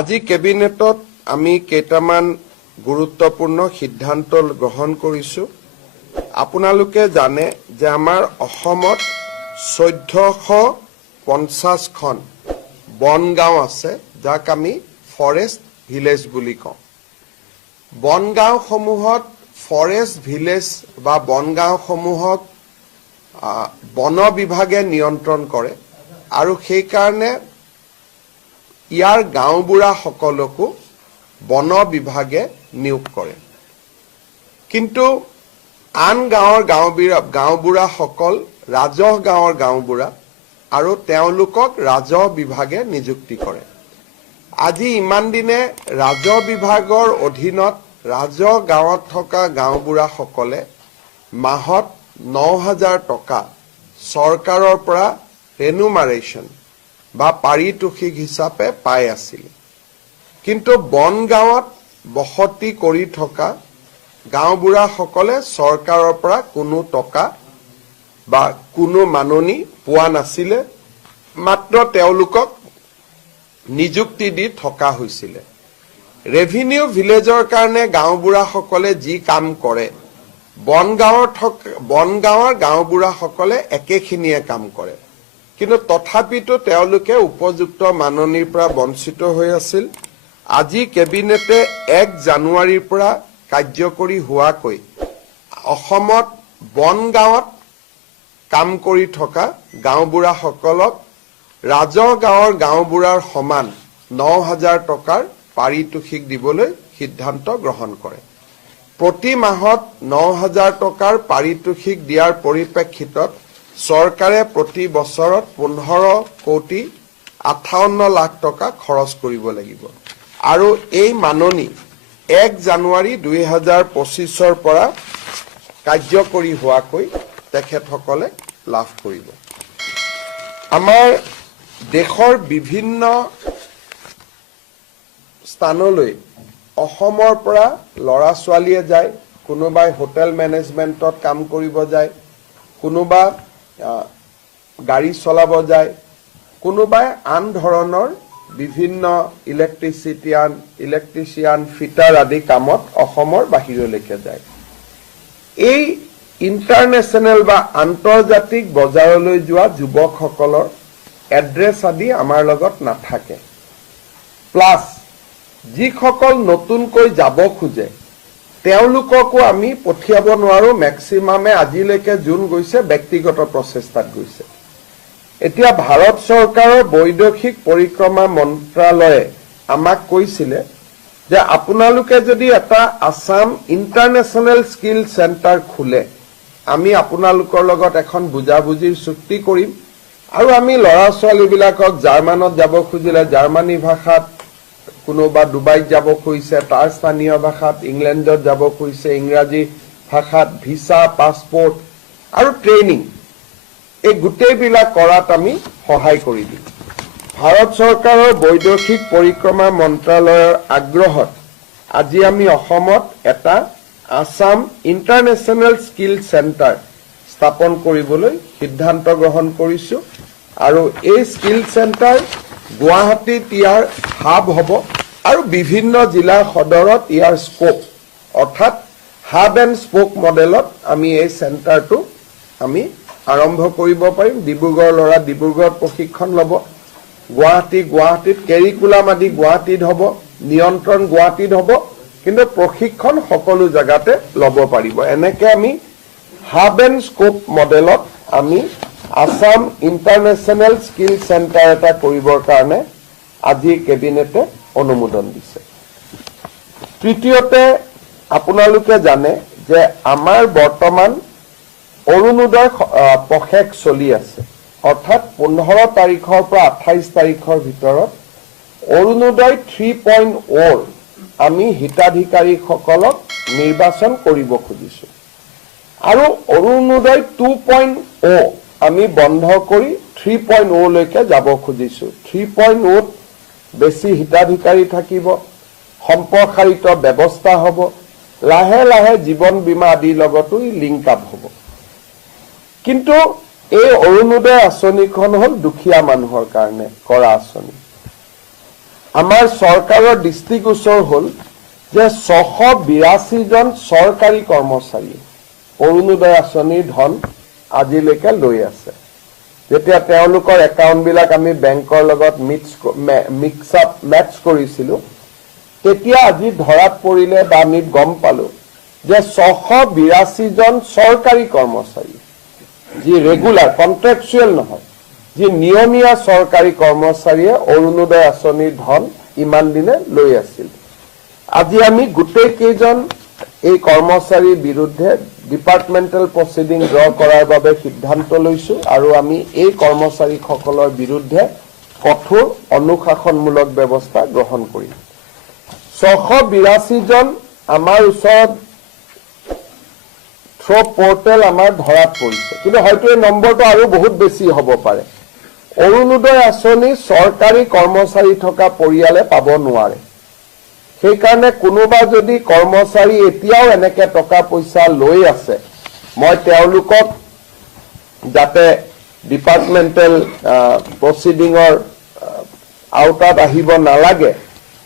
আজি কেবিনেটত আমি কেইটামান গুৰুত্বপূৰ্ণ সিদ্ধান্ত গ্ৰহণ কৰিছো। আপোনালোকে জানে যে আমাৰ অসমত 1450খন বনগাঁও আছে, যাক আমি ফৰেষ্ট ভিলেজ বুলি কওঁ। বনগাঁওসমূহত ফৰেষ্ট ভিলেজ বা বনগাঁওসমূহক বন বিভাগে নিয়ন্ত্ৰণ কৰে আৰু সেইকাৰণে ইয়াৰ গাঁওবুঢ়াসকলকো বন বিভাগে নিয়োগ কৰে। কিন্তু আন গাঁৱৰ গাঁওবুঢ়াসকল ৰাজহ গাঁৱৰ গাঁওবুঢ়া আৰু তেওঁলোকক ৰাজহ বিভাগে নিযুক্তি কৰে। আজি ইমান দিনে ৰাজহ বিভাগৰ অধীনত ৰাজহ গাঁৱত থকা গাঁওবুঢ়াসকলে মাহত 9,000 টকা চৰকাৰৰ পৰা ৰেনুমাৰেশ্যন বা পাৰিতোষিক হিচাপে পাই আছিল। কিন্তু বনগাঁৱত বসতি কৰি থকা গাঁওবুঢ়াসকলে চৰকাৰৰ পৰা কোনো টকা বা কোনো মাননি পোৱা নাছিলে, মাত্ৰ তেওঁলোকক নিযুক্তি দি থকা হৈছিল। ৰেভিনিউ ভিলেজৰ কাৰণে গাঁওবুঢ়াসকলে যি কাম কৰে বনগাঁৱৰ গাঁওবুঢ়াসকলে একেখিনিয়ে কাম কৰে। কিন্তু তথাপিতো তেওঁলোকে উপযুক্ত মাননিৰ পৰা বঞ্চিত হৈ আছিল। আজি কেবিনেটে 1 জানুৱাৰীৰ পৰা কাৰ্যকৰী হোৱাকৈ অসমত বনগাঁৱত কাম কৰি থকা গাঁওবুঢ়াসকলক ৰাজহ গাঁৱৰ গাঁওবুঢ়াৰ সমান 9,000 টকাৰ পাৰিতোষিক দিবলৈ সিদ্ধান্ত গ্ৰহণ কৰে। প্ৰতি মাহত 9,000 টকাৰ পাৰিতোষিক দিয়াৰ পৰিপ্ৰেক্ষিতত চৰকাৰে প্ৰতি বছৰত 15,58 লাখ টকা খৰচ কৰিব লাগিব আৰু এই মাননি 1 জানুৱাৰী 2025ৰ পৰা কাৰ্যকৰী হোৱাকৈ তেখেতসকলে লাভ কৰিব। আমাৰ দেশৰ বিভিন্ন স্থানলৈ অসমৰ পৰা ল'ৰা ছোৱালীয়ে যায়, কোনোবাই হোটেল মেনেজমেণ্টত কাম কৰিব যায়, কোনোবা গাড়ী চলাব যায়, কোনোবাই আন ধৰণৰ বিভিন্ন ইলেক্ট্ৰিচিয়ান ফিটাৰ আদি কামত অসমৰ বাহিৰলৈকে যায়। এই ইণ্টাৰনেশ্যনেল বা আন্তৰ্জাতিক বজাৰলৈ যোৱা যুৱকসকলৰ এড্ৰেছ আদি আমাৰ লগত নাথাকে। প্লাছ যিসকল নতুনকৈ যাব খোজে তেওঁলোককো আমি পঠিয়াব নোৱাৰো। মেক্সিমামে আজিলৈকে যোন গৈছে ব্যক্তিগত প্ৰচেষ্টাত গৈছে। এতিয়া ভাৰত চৰকাৰৰ বৈদেশিক পৰিক্ৰমা মন্ত্ৰালয়ে আমাক কৈছিলে যে আপোনালোকে যদি এটা আসাম ইণ্টাৰনেশ্যনেল স্কিল চেণ্টাৰ খোলে, আমি আপোনালোকৰ লগত এখন বুজাবুজিৰ চুক্তি কৰিম আৰু আমি ল'ৰা ছোৱালীবিলাকক জাৰ্মানত যাব খুজিলে জাৰ্মানী ভাষাত, কোনোবা ডুবাইত যাব খুজিছে তাৰ স্থানীয় ভাষাত, ইংলেণ্ডত যাব খুজিছে ইংৰাজী ভাষাত, ভিছা, পাছপোৰ্ট আৰু ট্ৰেইনিং এই গোটেইবিলাক কৰাত আমি সহায় কৰি দিম। ভাৰত চৰকাৰৰ বৈদেশিক পৰিক্ৰমা মন্ত্ৰালয়ৰ আগ্ৰহত আজি আমি অসমত এটা আসাম ইণ্টাৰনেশ্যনেল স্কিল চেণ্টাৰ স্থাপন কৰিবলৈ সিদ্ধান্ত গ্ৰহণ কৰিছো আৰু এই স্কিল চেণ্টাৰ গুৱাহাটীত ইয়াৰ হাব হ'ব আৰু বিভিন্ন জিলা সদৰত ইয়াৰ স্কোপ অৰ্থাৎ হাব এণ্ড স্পোক মডেলত আমি এই চেণ্টাৰটো আমি আৰম্ভ কৰিব পাৰিম। ডিব্ৰুগড়ৰ ল'ৰা ডিব্ৰুগড়ত প্ৰশিক্ষণ ল'ব, গুৱাহাটীত কেৰিকুলাম আদি গুৱাহাটীত হ'ব, নিয়ন্ত্ৰণ গুৱাহাটীত হ'ব, কিন্তু প্ৰশিক্ষণ সকলো জেগাতে ল'ব পাৰিব। এনেকৈ আমি হাব এণ্ড স্কোপ মডেলত আমি আসাম ইণ্টাৰনেশ্যনেল স্কিল চেণ্টাৰ এটা কৰিবৰ কাৰণে আজি কেবিনেটে অনুমোদন দিছে। তৃতীয়তে আপোনালোকে জানে যে আমাৰ বৰ্তমান অৰুণোদয় প্ৰশেক চলি আছে, অৰ্থাৎ 15 তাৰিখৰ পৰা 28 তাৰিখৰ ভিতৰত অৰুণোদয় 3.0 আমি হিতাধিকাৰীসকলক নিৰ্বাচন কৰিব খুজিছো আৰু অৰুণোদয় 2.0 আমি বন্ধ কৰি 3.0 লৈকে যাব খুজিছো। 3.0 বেছি হিতাধিকাৰী থাকিব, সম্প্ৰসাৰিত ব্যৱস্থা হ'ব, লাহে লাহে জীৱন বীমা আদিৰ লগতো লিংক আপ হ'ব। কিন্তু এই অৰুণোদয় আঁচনিখন হ'ল দুখীয়া মানুহৰ কাৰণে কৰা আঁচনি। আমাৰ চৰকাৰৰ দৃষ্টিগোচৰ হ'ল যে 682 জন চৰকাৰী কৰ্মচাৰী অৰুণোদয় আঁচনিৰ ধন আজিলৈকে লৈ আছে। যেতিয়া তেওঁলোকৰ একাউণ্টবিলাক আমি বেংকৰ লগত মেটচ কৰিছিলোঁ, তেতিয়া আজি ধৰাত পৰিলে বা আমি গম পালো যে 682 জন চৰকাৰী কৰ্মচাৰী, যি ৰেগুলাৰ কন্ট্ৰেকচুৱেল নহয়, যি নিয়মীয়া চৰকাৰী কৰ্মচাৰীয়ে অৰুণোদয় আঁচনিৰ ধন ইমান দিনে লৈ আছিল। আজি আমি গোটেই কেইজন এই কৰ্মচাৰীৰ বিৰুদ্ধে ডিপাৰ্টমেণ্টেল প্ৰচিডিং ড্ৰ কৰাৰ বাবে সিদ্ধান্ত লৈছো আৰু আমি এই কৰ্মচাৰীসকলৰ বিৰুদ্ধে কঠোৰ অনুশাসনমূলক ব্যৱস্থা গ্ৰহণ কৰিম। 682 জন আমাৰ ওচৰত থ্ৰ পৰ্টেল আমাৰ ধৰাত পৰিছে, কিন্তু হয়তো এই নম্বৰটো আৰু বহুত বেছি হ'ব পাৰে। অৰুণোদয় আঁচনি চৰকাৰী কৰ্মচাৰী থকা পৰিয়ালে পাব নোৱাৰে। সেইকাৰণে কোনোবা যদি কৰ্মচাৰী এতিয়াও এনেকে টকা পইচা লৈ আছে, মই তেওঁলোকক যাতে ডিপাৰ্টমেণ্টেল প্ৰচিডিঙৰ আওতাত আহিব নালাগে,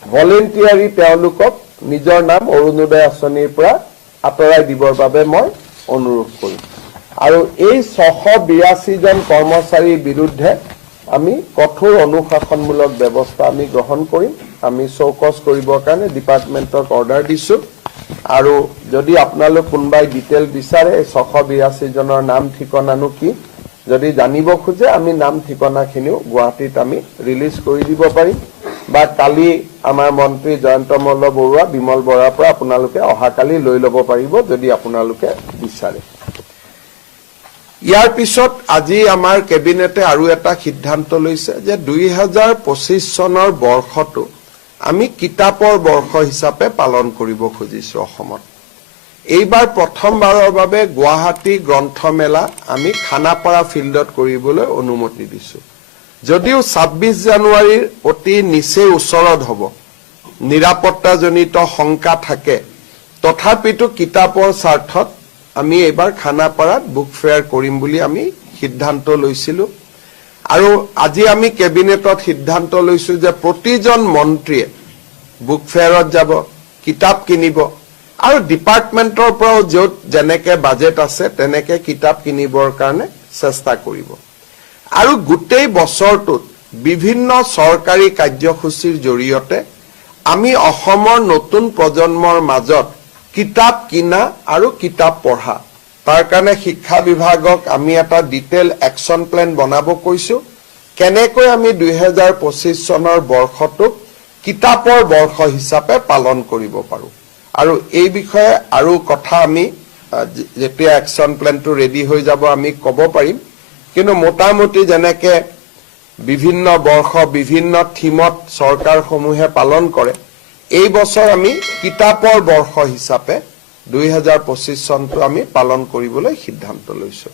ভলেণ্টিয়াৰী তেওঁলোকক নিজৰ নাম অৰুণোদয় আঁচনিৰ পৰা আঁতৰাই দিবৰ বাবে মই অনুৰোধ কৰিম। আৰু এই 682 জন কৰ্মচাৰীৰ বিৰুদ্ধে আমি কঠোৰ অনুশাসনমূলক ব্যৱস্থা আমি গ্ৰহণ কৰিম। আমি চৌকছ কৰিবৰ কাৰণে ডিপাৰ্টমেণ্টক অৰ্ডাৰ দিছোঁ। আৰু যদি আপোনালোক কোনোবাই ডিটেইল বিচাৰে, 682 জনৰ নাম ঠিকনানো কি যদি জানিব খোজে, আমি নাম ঠিকনাখিনিও গুৱাহাটীত আমি ৰিলিজ কৰি দিব পাৰিম, বা কালি আমাৰ মন্ত্ৰী জয়ন্ত মল্ল বৰুৱা, বিমল বৰাৰ পৰা আপোনালোকে অহাকালি লৈ ল'ব পাৰিব যদি আপোনালোকে বিচাৰে। ইয়াৰ পিছত আজি আমাৰ কেবিনেটে আৰু এটা সিদ্ধান্ত লৈছে যে 2025 চনৰ বৰ্ষটো আমি কিতাপৰ বৰ্ষ হিচাপে পালন কৰিব খুজিছো অসমত। এইবাৰ প্ৰথমবাৰৰ বাবে গুৱাহাটী গ্ৰন্থমেলা আমি খানাপাৰা ফিল্ডত কৰিবলৈ অনুমতি দিছো। যদিও 26 জানুৱাৰীৰ অতি নিচেই ওচৰত হ'ব, নিৰাপত্তাজনিত শংকা থাকে, তথাপিতো কিতাপৰ স্বাৰ্থত আমি এইবাৰ খানাপাৰাত বুক ফেয়াৰ কৰিম বুলি আমি সিদ্ধান্ত লৈছিলোঁ। আৰু আজি আমি কেবিনেটত সিদ্ধান্ত লৈছো যে প্ৰতিজন মন্ত্ৰীয়ে বুক ফেয়াৰত যাব, কিতাপ কিনিব, আৰু ডিপাৰ্টমেণ্টৰ পৰাও য'ত যেনেকে বাজেট আছে তেনেকে কিতাপ কিনিবৰ কাৰণে চেষ্টা কৰিব। আৰু গোটেই বছৰটোত বিভিন্ন চৰকাৰী কাৰ্যসূচীৰ জৰিয়তে আমি অসমৰ নতুন প্ৰজন্মৰ মাজত কিতাপ কিনা আৰু কিতাপ পঢ়া, তাৰ কাৰণে শিক্ষা বিভাগক আমি এটা ডিটেইল একশ্যন প্লেন বনাব কৈছো। কেনেকৈ আমি 2025 চনৰ বৰ্ষটোক কিতাপৰ বৰ্ষ হিচাপে পালন কৰিব পাৰো, আৰু এই বিষয়ে আৰু কথা আমি যেতিয়া একশ্যন প্লেনটো ৰেডি হৈ যাব আমি ক'ব পাৰিম। কিন্তু মোটামুটি যেনেকে বিভিন্ন বৰ্ষ বিভিন্ন থিমত চৰকাৰসমূহে পালন কৰে, এই বছৰ আমি কিতাপৰ বৰ্ষ হিচাপে 2025 চনটো আমি পালন কৰিবলৈ সিদ্ধান্ত লৈছো।